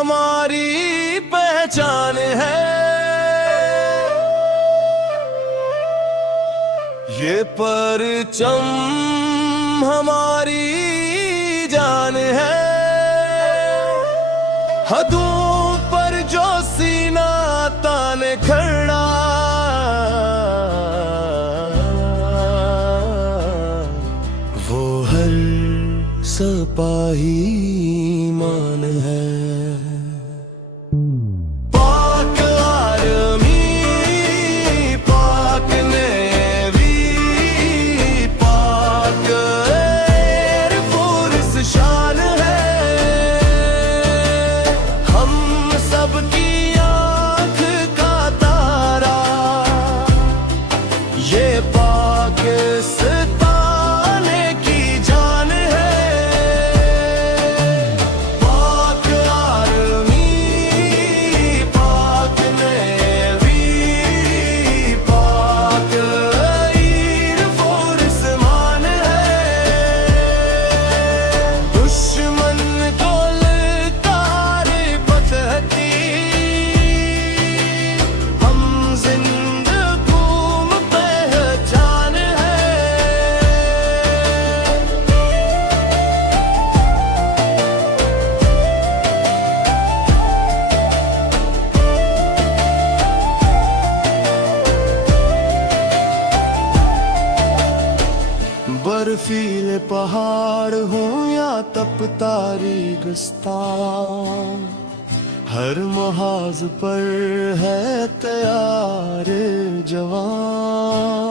हमारी पहचान है, ये परचम हमारी जान है। हदों पर जो सीना ताने खड़ा, वो हर सिपाही ईमान है। पाक आर्मी, पाक नेवी, पाक एयर फोर्स शान है। हम सबकी आँख का तारा, ये पाकिस्तान की जान है। पाक आर्मी, पाक नेवी, पाक एयर फोर्स मान है। दुश्मन को ललकार पतती, हम जिंदगूम पहचान है। बर्फीले पहाड़ हो या तपता रेगिस्तान, हर महाज पर है तैयार जवान।